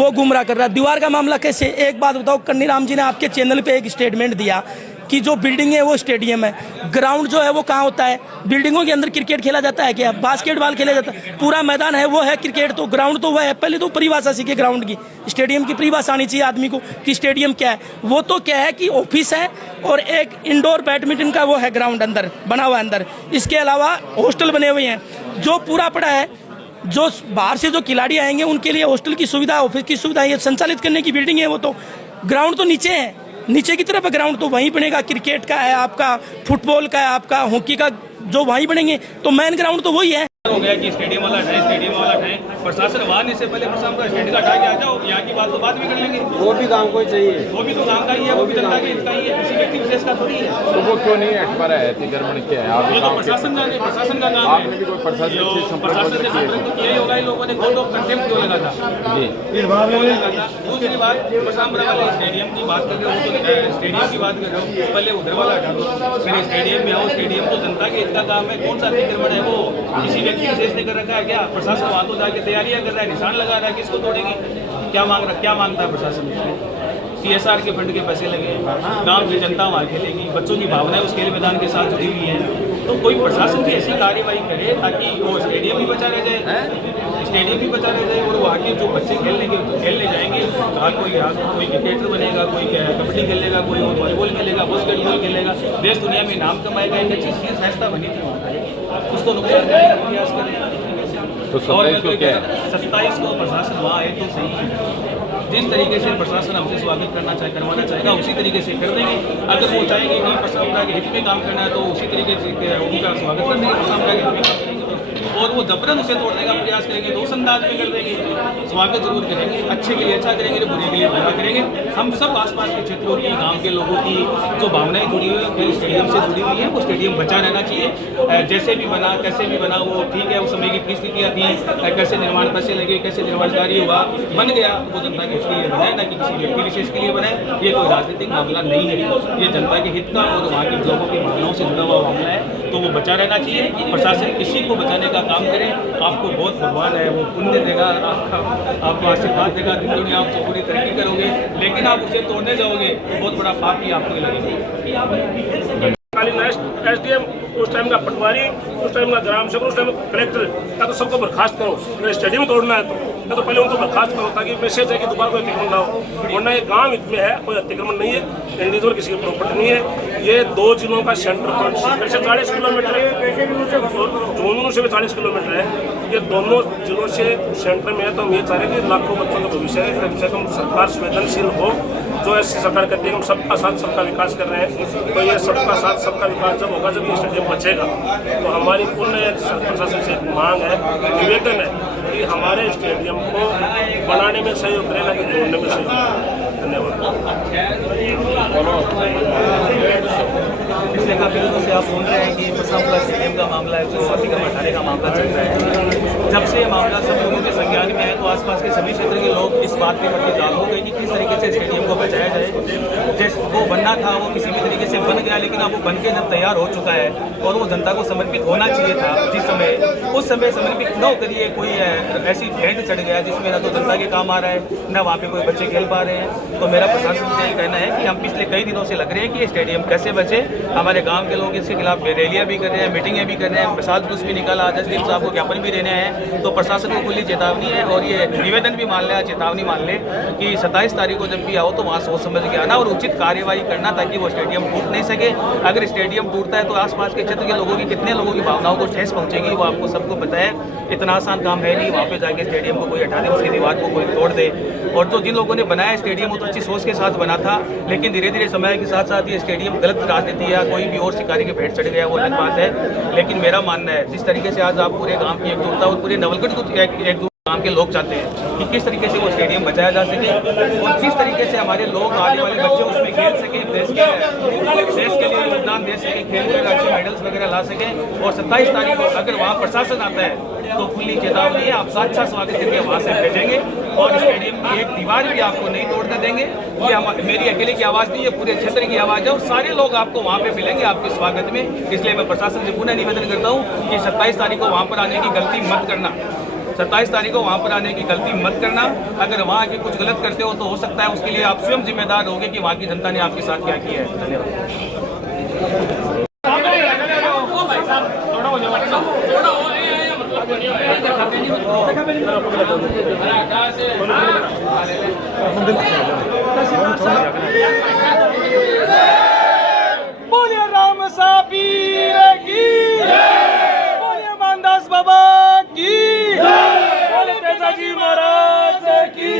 वो गुमराह कर रहा है। दीवार का मामला कैसे, एक बात बताओ, कन्नी राम जी ने आपके चैनल पे एक स्टेटमेंट दिया कि जो बिल्डिंग है वो स्टेडियम है, ग्राउंड जो है वो कहाँ होता है? बिल्डिंगों के अंदर क्रिकेट खेला जाता है क्या? बास्केटबॉल खेला जाता है? पूरा मैदान है वो है क्रिकेट, तो ग्राउंड तो वह है। पहले तो परिभाषा सीखे ग्राउंड की, स्टेडियम की परिभाषा आनी चाहिए आदमी को कि स्टेडियम क्या है। वो तो क्या है कि ऑफिस है और एक इंडोर बैडमिंटन का वो है ग्राउंड अंदर बना हुआ है अंदर। इसके अलावा हॉस्टल बने हुए हैं जो पूरा पड़ा है, जो बाहर से जो खिलाड़ी आएंगे उनके लिए हॉस्टल की सुविधा, ऑफिस की सुविधा, ये संचालित करने की बिल्डिंग है वो। तो ग्राउंड तो नीचे है, नीचे की तरफ ग्राउंड तो वहीं बनेगा, क्रिकेट का है आपका, फुटबॉल का है आपका, हॉकी का जो वहीं बनेंगे, तो मेन ग्राउंड तो वही है। हो गया कि स्टेडियम वाला है, स्टेडियम वाला है, प्रशासन वहाँ से पहले प्रशासन का स्टेडियम हटा के आ जाओ, यहाँ की बात तो बाद में कर लेंगे। वो भी काम को चाहिए, वो भी तो काम का ही है, वो भी जनता के हित का ही है, किसी व्यक्ति विशेष का थोड़ी है। तो वो क्यों नहीं अटपा है अतिक्रमण क्या है? वो तो प्रशासन का काम है। आपने भी कोई प्रशासन से संपर्क तो किया ही होगा इन लोगों ने, कोर्ट ऑफ कंटेम्प्ट क्यों लगा था जी। दूसरी बात, प्रशासन वाले स्टेडियम की बात कर रहे हो, स्टेडियम की बात कर रहे हो, पहले उधर वाला हटा दो, फिर स्टेडियम में आओ। स्टेडियम तो जनता के हित का काम है, कौन सा अतिक्रमण है? वो किसी व्यक्ति विशेष ने कर रखा है क्या? प्रशासन वहाँ तो जाके तैयारियां कर रहा है, निशान लगा रहा है, किसको तोड़ेंगे? क्या मांगता है प्रशासन? CSR के फंड के पैसे लगे, गांव की जनता वहाँ खेलेगी, बच्चों की भावनाएं उस खेल मैदान के साथ जुड़ी हुई हैं। तो कोई प्रशासन की ऐसी कार्यवाही करे ताकि वो स्टेडियम भी बचा रह जाए, स्टेडियम भी बचा रह जाए, और वहाँ के जो बच्चे खेलने जाएंगे, कोई क्रिकेटर बनेगा, कोई कबड्डी खेलेगा, कोई वॉलीबॉल खेलेगा, बास्केटबॉल खेलेगा, देश दुनिया में नाम कमाएगा। एक अच्छी चीज़ फैसला बनी थी, उसको नुकसान करने का प्रयास करें। तो 27 को प्रशासन वहाँ आए तो सही है। जिस तरीके से प्रशासन हमसे स्वागत करवाना चाहेगा उसी तरीके से कर देंगे। अगर वो चाहेंगे कि प्रशासन के हित में काम करना है तो उसी तरीके से उनका स्वागत कर देंगे, प्रशासन के हित में काम करेंगे। और वो जबरन उसे तोड़ने का प्रयास करेंगे तो उस अंदाज में कर देंगे। स्वागत जरूर करेंगे, अच्छे के लिए अच्छा करेंगे, बुरे के लिए बुरा करेंगे। हम सब आसपास के क्षेत्रों की, गांव के लोगों की जो भावनाएं जुड़ी हुई है खेल स्टेडियम से जुड़ी हुई है, वो स्टेडियम बचा रहना चाहिए। जैसे भी बना, कैसे भी बना, वो ठीक है, उस समय की परिस्थितियाँ थी, कैसे निर्माण पैसे लगे, कैसे निर्माण कार्य हुआ, बन गया, वो जनता के उसके लिए बनाए, ना कि किसी व्यक्ति विशेष के लिए बनाए। ये कोई राजनीतिक मामला नहीं है, ये जनता के हित का और वहाँ के लोगों की भावनाओं से जुड़ा हुआ मामला है, तो वो बचा रहना चाहिए। प्रशासन इसी को बचाने का काम करे, आपको बहुत भगवान है वो पुण्य देगा, आपको आशीर्वाद देगा, दिन दुनिया आप पूरी तरक्की करोगे। लेकिन आप उसे तोड़ने जाओगे तो बहुत बड़ा पाप ही आपको लगेगा। SDM उस टाइम का पटवारी, उस टाइम का ग्राम सेवक, उस टाइम कलेक्टर का तो सबको बर्खास्त करो। अगर स्टेडियम तोड़ना है तो पहले उनको बर्खास्त करो ताकि मैसेज है कि दोबारा कोई अतिक्रमण ना हो। वरना ये गाँव में है, कोई अतिक्रमण नहीं है, इंडिविजुअल किसी की प्रॉपर्टी नहीं है। ये 2 जिलों का सेंटर पॉइंट से 40 किलोमीटर है, झुंझुनू से भी 40 किलोमीटर है। ये दोनों जिलों से सेंटर में है, तो हम ये चाह रहे हैं कि लाखों बच्चों का भविष्य है। कम से कम सरकार संवेदनशील हो, जो ऐसी सरकार कहती है हम सबका साथ सबका विकास कर रहे हैं, तो ये सबका साथ सबका विकास जब होगा, जब ये स्टेडियम बचेगा। तो हमारी पूर्ण प्रशासन से मांग है, निवेदन है कि हमारे स्टेडियम को बनाने में सहयोग करें, ना कि तोड़ने में सहयोग। धन्यवाद। पिछले काफी दिनों से आप सुन रहे हैं कि प्रशासन स्टेडियम का मामला है, जो अतिक्रमण हटाने का मामला चल रहा है। जब से मामला सब लोगों के संज्ञान में है तो आसपास के सभी क्षेत्र के लोग इस बात के प्रति जागरूक हो गए कि किस तरीके से स्टेडियम को बचाया जाए। जैसे वो बनना था वो किसी भी तरीके से बन गया, लेकिन अब वो बन के जब तैयार हो चुका है और वो जनता को समर्पित होना चाहिए था, जिस समय उस समय समर्पित न करिए कोई ऐसी भेंट चढ़ गया जिसमें ना तो जनता के काम आ रहा है, ना वहाँ पे कोई बच्चे खेल पा रहे हैं। तो मेरा प्रशासन से ये कहना है कि हम पिछले कई दिनों से लग रहे हैं कि ये स्टेडियम कैसे बचे। हमारे गांव के लोग इसके खिलाफ रैलियां भी कर रहे हैं, मीटिंगें भी कर रहे हैं, प्रसाद जुलूस भी निकाला, आज SDM साहब को ज्ञापन भी देने हैं। तो प्रशासन को खुली चेतावनी है और ये निवेदन भी मान ले, चेतावनी मान ले कि 27 तारीख को जब भी आओ तो वहाँ सोच समझ के आना और उचित कार्यवाही करना ताकि वो स्टेडियम टूट नहीं सके। अगर स्टेडियम टूटता है तो आसपास के क्षेत्र के लोगों की कितने लोगों की भावनाओं को ठेस पहुंचेगी, वो आपको सबको पता है। इतना आसान काम है नहीं, वहाँ पे जाके स्टेडियम को कोई हटा दे, उसकी दीवार को कोई तोड़ दे। और जो जिन लोगों ने बनाया स्टेडियम वो तो अच्छी सोच के साथ बना था, लेकिन धीरे धीरे समय के साथ साथ ये स्टेडियम गलत राजनीति या कोई भी और शिकारी के भेंट चढ़ गया वो अलग बात है। लेकिन मेरा मानना है जिस तरीके से आज आप पूरे गाँव की एकजुटता और पूरे नवलगढ़ को एक गाँव के लोग चाहते हैं कि किस तरीके से वो स्टेडियम बचाया जा सके और किस तरीके से हमारे लोग आने वाले बच्चे उसमें खेल सके, देश के लिए योगदान दे सके, खेल में अच्छे मेडल्स वगैरह ला सके। और 27 तारीख को अगर वहाँ प्रशासन आता है तो खुली चेतावनी है, आपका अच्छा स्वागत करके वहाँ से भेजेंगे और स्टेडियम की एक दीवार भी आपको नहीं तोड़ने देंगे। ये मेरी अकेले की आवाज़ नहीं है, पूरे क्षेत्र की आवाज़ है और सारे लोग आपको वहाँ पे मिलेंगे आपके स्वागत में। इसलिए मैं प्रशासन से पुनः निवेदन करता हूँ कि 27 तारीख को वहाँ पर आने की गलती मत करना। 27 तारीख को वहाँ पर आने की गलती मत करना। अगर वहाँ आके कुछ गलत करते हो तो हो सकता है उसके लिए आप स्वयं जिम्मेदार होगे कि वहाँ की जनता ने आपके साथ क्या किया है। धन्यवाद। बोलिए राम सापीर की, बोलिए मानदास बाबा की, बोलिए तेजाजी महाराज की।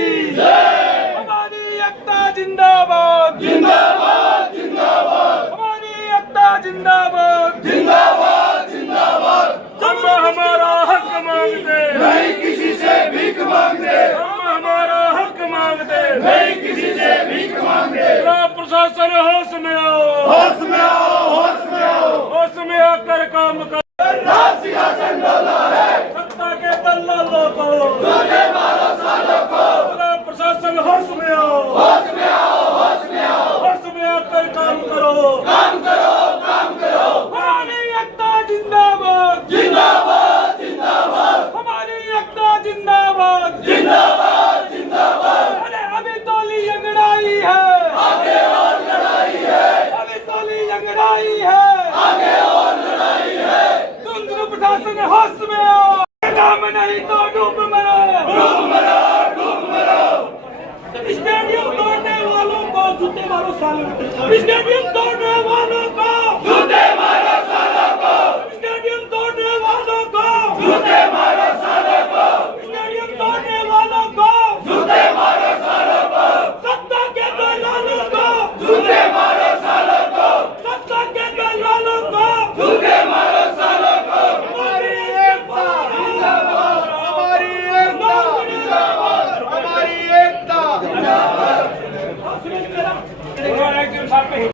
हमारी एकता जिंदाबाद जिंदाबाद जिंदाबाद, हमारी एकता जिंदाबाद जिंदाबाद जिंदाबाद। हम हमारा हक मांगते नहीं किसी से भीख मांगते, हम हमारा हक मांगते नहीं किसी से भीख मांगते। प्रशासन होश में आओ, होश में आओ, होश में आओ, होश में आकर काम कर। सिंहासन डोला है, सत्ता के दलालों को झूठे मारो सालों को। प्रशासन होश में आओ, होश में आओ, होश में आओ, होश में आकर काम करो, काम करो, काम करो। हमारी एकता जिंदाबाद जिंदाबाद जिंदाबाद, हमारी एकता जिंदाबाद जिंदाबाद जिंदाबाद। अरे अभी तो ली अंगड़ाई है, आगे और लड़ाई है, अभी तो ली अंगड़ाई है, आगे और लड़ाई है। तुम प्रशासन होश में आओ, नाम नहीं तो डूब मरो, डूब मरो, डूब मरो। स्टेडियम तोड़ने वालों को जूते मारो सालों को, स्टेडियम तोड़ने वालों को जूते मारो सालों को, स्टेडियम तोड़ने वालों को जूते मारो सालों को, स्टेडियम तोड़ने वालों को जूते मारो सालों को। सत्ता के दलालों को जूते मारो सालों को, सत्ता के दलालों को जूते मारो सालों को। हमारी एकता जिंदाबाद, हमारी एकता जिंदाबाद, हमारी एकता जिंदाबाद।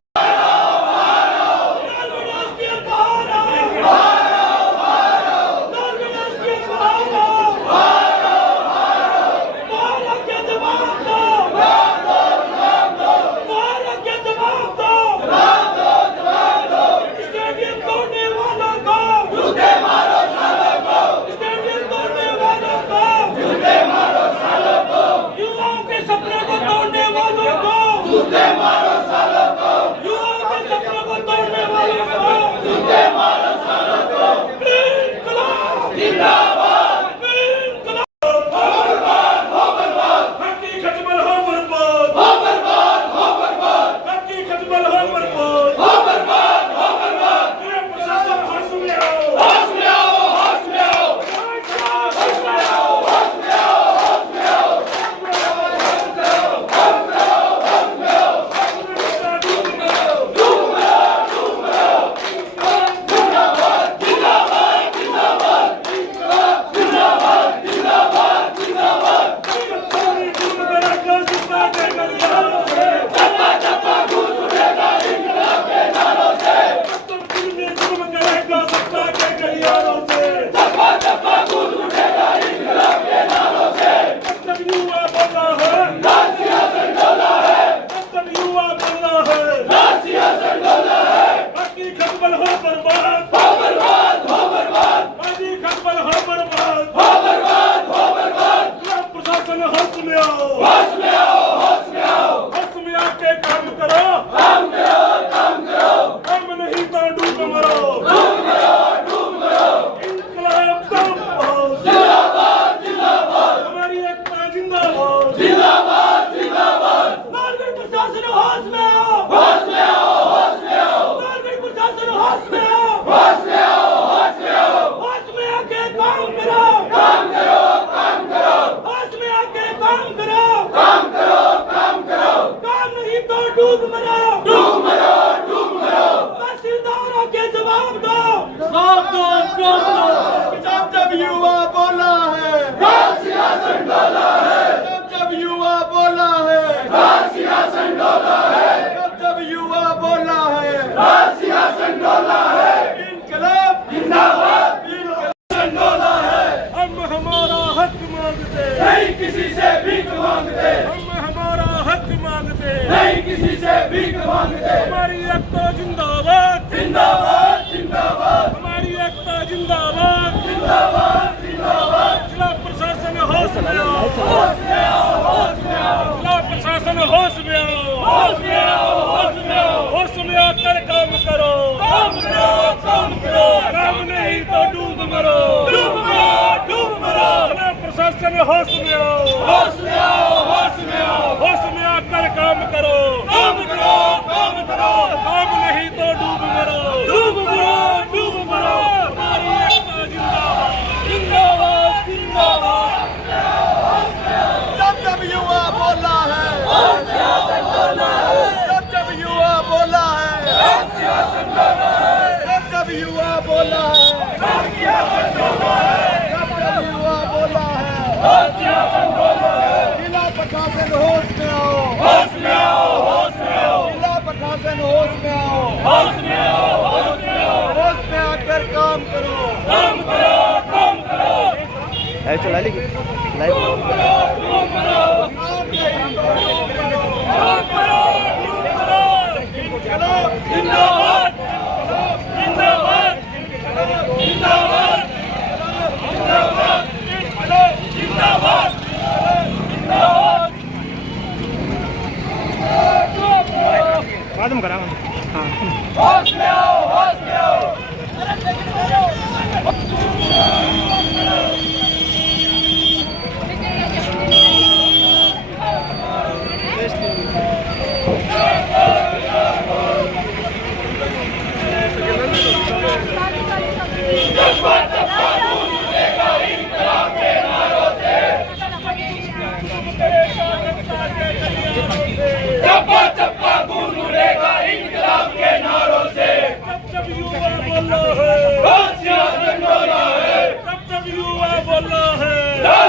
जब युवा बोला है सिंहासन डोला है, जब युवा बोला है सिंहासन डोला है, जब युवा बोला है सिंहासन डोला है। इनकलाब जिंदाबाद, सिंहासन डोला है। हम हमारा हक मांगते नहीं किसी से भीख मांगते, हम हमारा हक मांगते नहीं किसी से भीख मांगते। हमारी एकता जिंदाबाद जिंदाबाद जिंदाबाद, हमारी एकता जिंदाबाद जिंदाबाद जिंदाबाद। जिला प्रशासन होश में आओ, होश में आओ, होश में आओ, जिला प्रशासन होश में आओ, होश में आओ, होश में आओ, होश में आकर काम करो, काम करो, काम करो। लाइव चला ली लाइव जिंदाबाद जिंदाबाद जिंदाबाद जिंदाबाद जिंदाबाद मालूम करा होश में आओ, होश में आओ। चप्पा चप्पा खून उड़ेगा इंकलाब के नारों से, जब युवा बोला है सियासत डोला है, जब युवा बोला है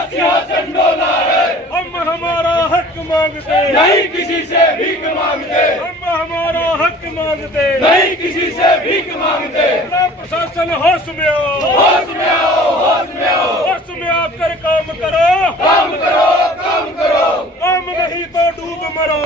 सियासत डोला है। हम हमारा हक मांगते नहीं किसी से भीख मांगते, हम हमारा हक मांगते नहीं किसी से भीख मांगते। प्रशासन होश में आओ, होश में आओ, होश में आओ, होश में आकर काम करो, काम करो, काम करो, काम नहीं तो डूब मरो।